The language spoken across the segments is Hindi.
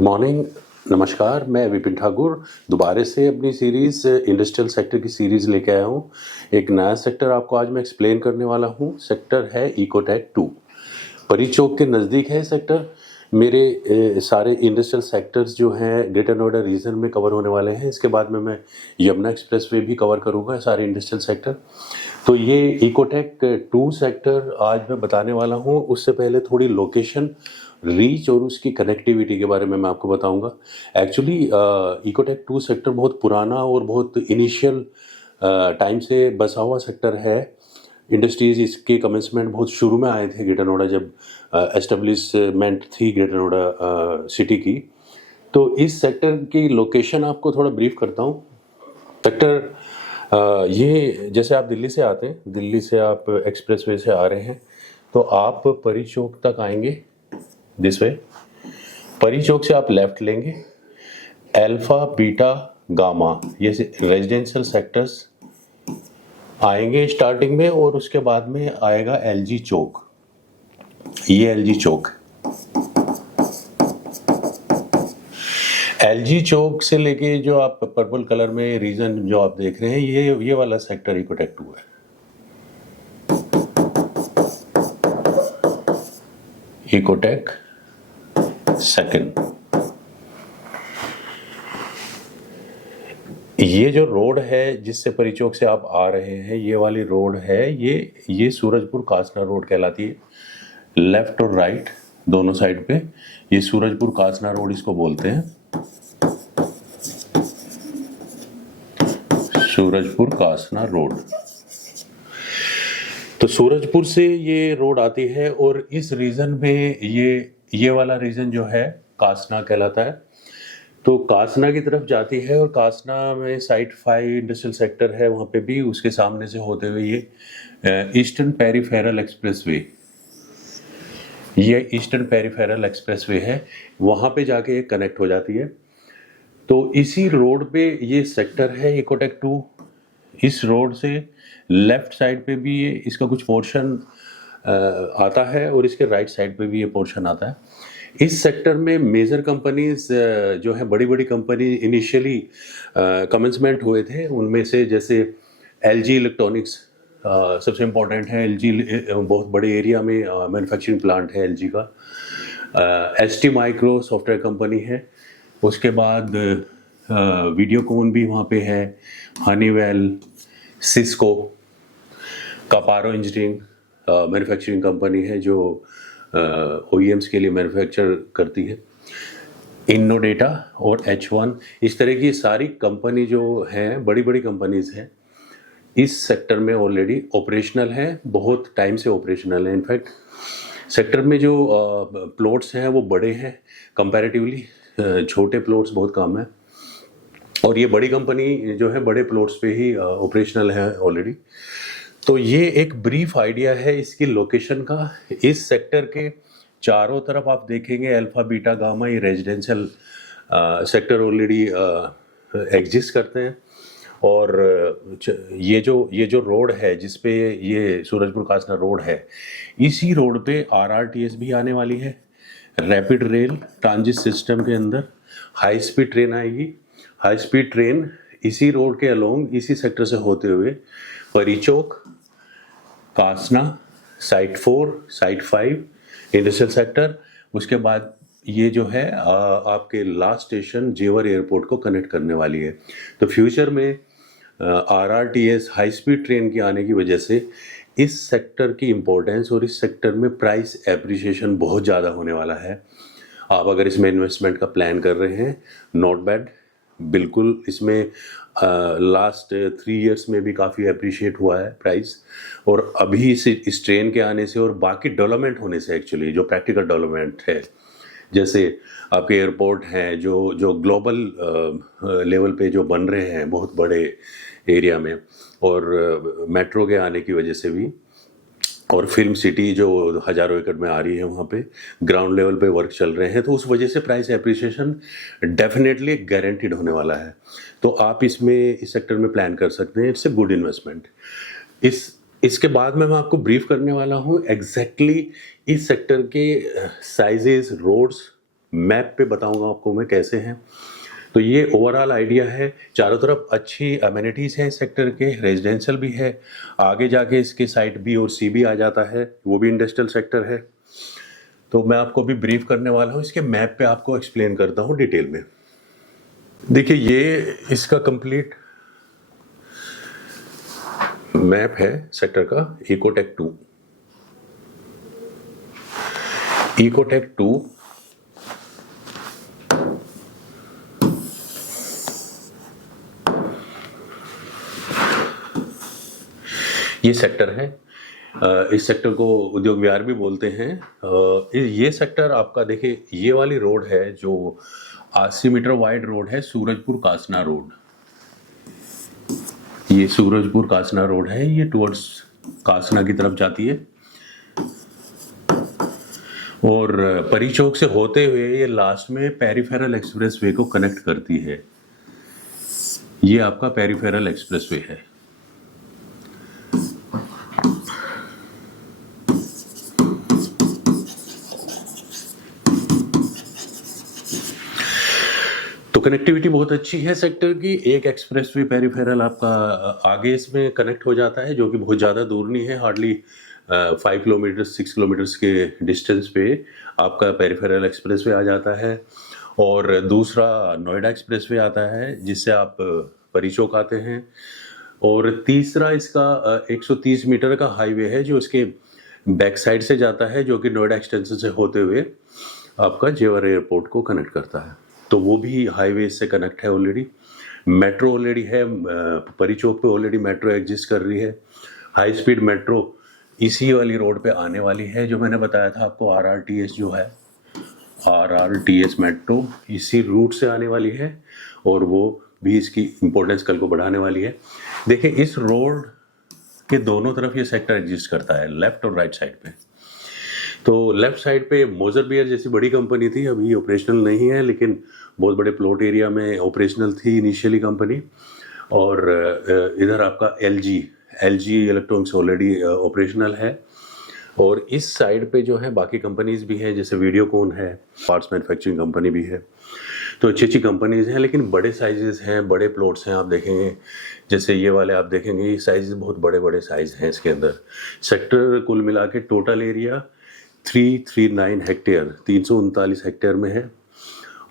गुड मॉर्निंग, नमस्कार। मैं विपिन ठाकुर दोबारा से अपनी सीरीज़ इंडस्ट्रियल सेक्टर की सीरीज़ लेके आया हूँ। एक नया सेक्टर आपको आज मैं एक्सप्लेन करने वाला हूँ। सेक्टर है इकोटेक 2। परी चौक के नज़दीक है सेक्टर। मेरे सारे इंडस्ट्रियल सेक्टर्स जो हैं ग्रेटर नोएडा रीजन में कवर होने वाले हैं। इसके बाद में मैं यमुना एक्सप्रेसवे भी कवर करूँगा, सारे इंडस्ट्रियल सेक्टर। तो ये इकोटेक 2 सेक्टर आज मैं बताने वाला हूँ। उससे पहले थोड़ी लोकेशन, रीच और उसकी कनेक्टिविटी के बारे में मैं आपको बताऊंगा। एक्चुअली इकोटेक 2 सेक्टर बहुत पुराना और बहुत इनिशियल टाइम से बसा हुआ सेक्टर है। इंडस्ट्रीज इसके कमेंसमेंट बहुत शुरू में आए थे ग्रेटर नोएडा, जब एस्टेब्लिशमेंट थी ग्रेटर नोएडा सिटी की। तो इस सेक्टर की लोकेशन आपको थोड़ा ब्रीफ करता हूँ। सेक्टर ये जैसे आप दिल्ली से आते हैं, दिल्ली से आप एक्सप्रेसवे से आ रहे हैं तो आप परी चौक तक आएंगे दिस वे। परी चौक से आप लेफ्ट लेंगे, अल्फा बीटा गामा ये रेजिडेंशियल सेक्टर्स आएंगे स्टार्टिंग में, और उसके बाद में आएगा एलजी चौक। ये एलजी चौक, एलजी चौक से लेके जो आप पर्पल कलर में रीजन जो आप देख रहे हैं, ये वाला सेक्टर इकोटेक 2 है। Ecotech second. ये जो रोड है जिससे परी चौक से आप आ रहे हैं, ये वाली रोड है, ये सूरजपुर कासना रोड कहलाती है। लेफ्ट और राइट दोनों साइड पे ये सूरजपुर कासना रोड इसको बोलते हैं। सूरजपुर कासना रोड। तो सूरजपुर से ये रोड आती है और इस रीजन में ये वाला रीजन जो है कासना कहलाता है। तो कासना की तरफ जाती है और कासना में साइट 5 इंडस्ट्रियल सेक्टर है, वहाँ पे भी उसके सामने से होते हुए ये ईस्टर्न पेरिफेरल एक्सप्रेसवे, ये ईस्टर्न पेरिफेरल एक्सप्रेसवे है, वहाँ पे जाके ये कनेक्ट हो जाती है। तो इसी रोड पे ये सेक्टर है इकोटेक 2। इस रोड से लेफ्ट साइड पे भी ये इसका कुछ पोर्शन आता है और इसके राइट साइड पे भी ये पोर्शन आता है। इस सेक्टर में मेजर कंपनीज जो है, बड़ी बड़ी कंपनी इनिशियली कमेंसमेंट हुए थे, उनमें से जैसे एलजी इलेक्ट्रॉनिक्स सबसे इम्पोर्टेंट है। एलजी बहुत बड़े एरिया में मैन्युफैक्चरिंग प्लांट है एलजी का। एसटी माइक्रो सॉफ्टवेयर कंपनी है। उसके बाद वीडियोकॉन भी वहाँ पे है, Honeywell, Cisco, Caparo engineering manufacturing company है जो OEMs के लिए मैन्युफैक्चर करती है। इनोडेटा और H1, इस तरह की सारी कंपनी जो हैं, बड़ी बड़ी कंपनीज हैं, इस सेक्टर में ऑलरेडी ऑपरेशनल है, बहुत टाइम से ऑपरेशनल है। इनफैक्ट सेक्टर में जो प्लॉट्स हैं वो बड़े हैं कंपैरेटिवली, छोटे प्लॉट्स बहुत कम है। और ये बड़ी कंपनी जो है बड़े प्लॉट्स पे ही ऑपरेशनल है ऑलरेडी। तो ये एक ब्रीफ आइडिया है इसकी लोकेशन का। इस सेक्टर के चारों तरफ आप देखेंगे अल्फा बीटा गामा, ये रेजिडेंशियल सेक्टर ऑलरेडी एग्जिस्ट करते हैं। और ये जो रोड है जिसपे ये सूरजपुर कासना रोड है, इसी रोड पे RRTS भी आने वाली है, रैपिड रेल ट्रांजिट सिस्टम के अंदर हाई स्पीड ट्रेन आएगी। हाई स्पीड ट्रेन इसी रोड के अलोंग, इसी सेक्टर से होते हुए Pari Chowk, Kasna, site 4, site 5 industrial sector, उसके बाद ये जो है आपके लास्ट स्टेशन जेवर एयरपोर्ट को कनेक्ट करने वाली है। तो फ्यूचर में RRTS हाई स्पीड ट्रेन के आने की वजह से इस सेक्टर की इम्पोर्टेंस और इस सेक्टर में प्राइस एप्रिसिएशन बहुत ज़्यादा होने वाला है। आप अगर इसमें इन्वेस्टमेंट का प्लान कर रहे हैं, नॉट बैड, बिल्कुल। इसमें लास्ट 3 इयर्स में भी काफ़ी अप्रिशिएट हुआ है प्राइस। और अभी इस ट्रेन के आने से और बाकी डेवलपमेंट होने से, एक्चुअली जो प्रैक्टिकल डेवलपमेंट है, जैसे आपके एयरपोर्ट हैं जो ग्लोबल लेवल पे जो बन रहे हैं बहुत बड़े एरिया में, और मेट्रो के आने की वजह से भी, और फिल्म सिटी जो हज़ारों एकड़ में आ रही है, वहाँ पे ग्राउंड लेवल पे वर्क चल रहे हैं, तो उस वजह से प्राइस एप्रिसिएशन डेफिनेटली गारंटीड होने वाला है। तो आप इस सेक्टर में प्लान कर सकते हैं। It's a good investment. इसके बाद में मैं आपको ब्रीफ करने वाला हूँ एग्जैक्टली इस सेक्टर के साइजेस, रोड्स मैप पे बताऊंगा आपको मैं कैसे हैं। तो ये ओवरऑल आइडिया है। चारों तरफ अच्छी अमेनिटीज़ हैं इस सेक्टर के, रेजिडेंशियल भी है। आगे जाके इसके साइड बी और सी भी आ जाता है, वो भी इंडस्ट्रियल सेक्टर है। तो मैं आपको अभी ब्रीफ करने वाला हूँ, इसके मैप पे आपको एक्सप्लेन करता हूँ डिटेल में। देखिए ये इसका कंप्लीट मैप है सेक्टर का, इकोटेक 2। इकोटेक 2 ये सेक्टर है। इस सेक्टर को उद्योग विहार भी बोलते हैं। ये सेक्टर आपका देखिए, ये वाली रोड है जो 80 मीटर वाइड रोड है, सूरजपुर कासना रोड। ये सूरजपुर कासना रोड है, ये टुवर्ड्स कासना की तरफ जाती है और परी चौक से होते हुए ये लास्ट में पेरिफेरल एक्सप्रेसवे को कनेक्ट करती है। ये आपका पेरिफेरल एक्सप्रेसवे है। तो कनेक्टिविटी बहुत अच्छी है सेक्टर की। एक एक्सप्रेसवे पेरिफेरल आपका आगे इसमें कनेक्ट हो जाता है, जो कि बहुत ज़्यादा दूर नहीं है, हार्डली 5 किलोमीटर 6 किलोमीटर्स के डिस्टेंस पे आपका पेरिफेरल एक्सप्रेसवे आ जाता है। और दूसरा नोएडा एक्सप्रेसवे आता है, जिससे आप परी चौक आते हैं। और तीसरा इसका 130 मीटर का हाईवे है, जो इसके बैक साइड से जाता है, जो कि नोएडा एक्सटेंशन से होते हुए आपका जेवर एयरपोर्ट को कनेक्ट करता है। तो वो भी हाईवे से कनेक्ट है ऑलरेडी। मेट्रो ऑलरेडी है, परी चौक पे ऑलरेडी मेट्रो एग्जिस्ट कर रही है। हाई स्पीड मेट्रो इसी वाली रोड पे आने वाली है, जो मैंने बताया था आपको, RRTS जो है, RRTS मेट्रो इसी रूट से आने वाली है और वो भी इसकी इम्पोर्टेंस कल को बढ़ाने वाली है। देखिए इस रोड के दोनों तरफ ये सेक्टर एग्जिस्ट करता है, लेफ्ट और राइट साइड पे। तो लेफ्ट साइड पे मोजर बियर जैसी बड़ी कंपनी थी, अभी ऑपरेशनल नहीं है, लेकिन बहुत बड़े प्लॉट एरिया में ऑपरेशनल थी इनिशियली कंपनी। और इधर आपका LG इलेक्ट्रॉनिक्स ऑलरेडी ऑपरेशनल है। और इस साइड पे जो है बाकी कंपनीज भी हैं, जैसे वीडियोकॉन है, पार्ट्स मैन्युफैक्चरिंग कंपनी भी है। तो अच्छी अच्छी कंपनीज हैं, लेकिन बड़े साइजेस हैं, बड़े प्लॉट्स हैं। आप देखेंगे जैसे ये वाले आप देखेंगे, ये साइजेस बहुत बड़े बड़े साइज हैं इसके अंदर। सेक्टर कुल मिला के टोटल एरिया 339 हेक्टेयर 339 हेक्टेयर में है।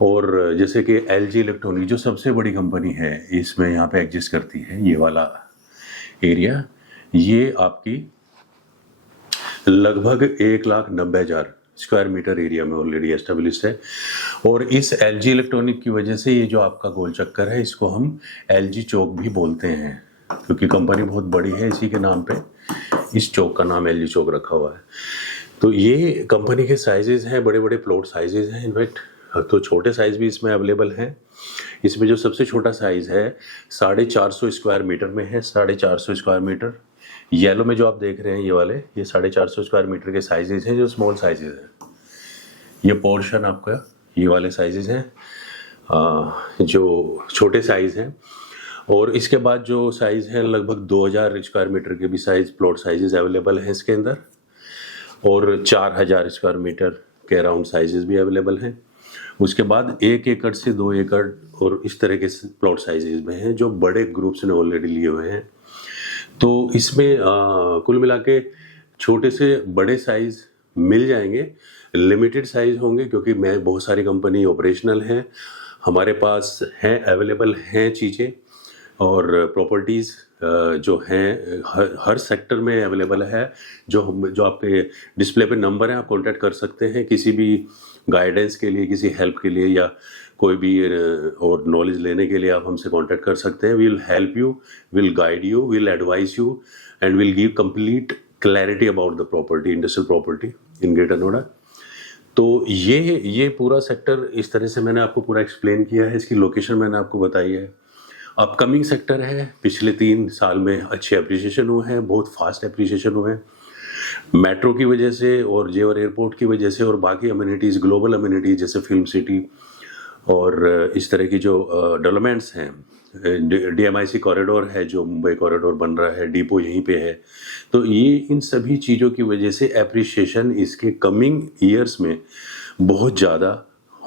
और जैसे कि LG इलेक्ट्रॉनिक जो सबसे बड़ी कंपनी है, इसमें यहाँ पे एग्जिस्ट करती है, ये वाला एरिया, ये आपकी लगभग 1,90,000 स्क्वायर मीटर एरिया में ऑलरेडी एस्टेब्लिश है। और इस LG इलेक्ट्रॉनिक की वजह से ये जो आपका गोल चक्कर है, इसको हम LG चौक भी बोलते हैं, क्योंकि कंपनी बहुत बड़ी है, इसी के नाम पे इस चौक का नाम LG चौक रखा हुआ है। तो ये कंपनी के साइजेस हैं, बड़े बड़े प्लॉट साइजेस हैं। इनफैक्ट तो छोटे साइज भी इसमें अवेलेबल हैं। इसमें जो सबसे छोटा साइज है 450 स्क्वायर मीटर में है, 450 स्क्वायर मीटर। येलो में जो आप देख रहे हैं ये वाले, ये 450 स्क्वायर मीटर के साइजेस हैं, जो स्मॉल साइजेस हैं। ये पोर्शन आपका ये वाले साइजेस हैं, जो छोटे साइज हैं। और इसके बाद जो साइज है लगभग 2000 स्क्वायर मीटर के भी साइज प्लॉट साइजेस अवेलेबल हैं इसके अंदर। और 4000 स्क्वायर मीटर के अराउंड साइजेस भी अवेलेबल हैं। उसके बाद 1 एकड़ से 2 एकड़ और इस तरह के प्लॉट साइजेस में हैं, जो बड़े ग्रुप्स ने ऑलरेडी लिए हुए हैं। तो इसमें कुल मिला के छोटे से बड़े साइज मिल जाएंगे, लिमिटेड साइज होंगे, क्योंकि मैं बहुत सारी कंपनी ऑपरेशनल हैं, हमारे पास हैं, अवेलेबल हैं चीज़ें और प्रॉपर्टीज़ जो हैं हर सेक्टर में अवेलेबल है। जो आपके डिस्प्ले पे नंबर है, आप कांटेक्ट कर सकते हैं किसी भी गाइडेंस के लिए, किसी हेल्प के लिए, या कोई भी और नॉलेज लेने के लिए आप हमसे कांटेक्ट कर सकते हैं। We will help you, will guide you, will advise you and will give complete clarity about the property, industrial property in greater Noida. तो ये पूरा सेक्टर इस तरह से मैंने आपको पूरा एक्सप्लेन किया है। इसकी लोकेशन मैंने आपको बताई है। अपकमिंग सेक्टर है, पिछले 3 साल में अच्छे अप्रिसिएशन हुए हैं, बहुत फास्ट अप्रिसिएशन हुए हैं मेट्रो की वजह से और जेवर एयरपोर्ट की वजह से, और बाकी अम्यूनिटीज़, ग्लोबल अम्यूनिटीज़ जैसे फिल्म सिटी और इस तरह की जो डेवलपमेंट्स हैं। DMIC कॉरिडोर है, जो मुंबई कॉरिडोर बन रहा है, डिपो यहीं पे है। तो ये इन सभी चीज़ों की वजह से अप्रिसिएशन इसके कमिंग ईयर्स में बहुत ज़्यादा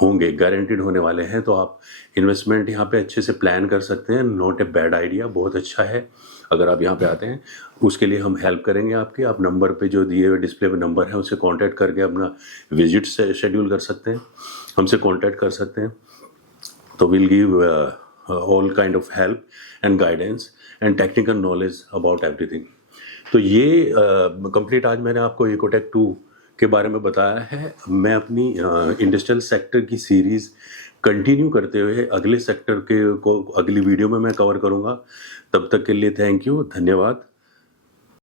होंगे, गारंटीड होने वाले हैं, तो आप इन्वेस्टमेंट यहाँ पे अच्छे से प्लान कर सकते हैं। नॉट ए बैड आइडिया, बहुत अच्छा है अगर आप यहाँ पे आते हैं। उसके लिए हम हेल्प करेंगे आपकी। आप नंबर पे जो दिए हुए डिस्प्ले पे नंबर है उससे कांटेक्ट करके अपना विजिट शेड्यूल कर सकते हैं, हमसे कांटेक्ट कर सकते हैं। तो will give all kind of help and guidance and technical knowledge about everything. तो ये कंप्लीट आज मैंने आपको इकोटेक 2 के बारे में बताया है। मैं अपनी इंडस्ट्रियल सेक्टर की सीरीज़ कंटिन्यू करते हुए अगले सेक्टर के को अगली वीडियो में मैं कवर करूँगा। तब तक के लिए थैंक यू, धन्यवाद।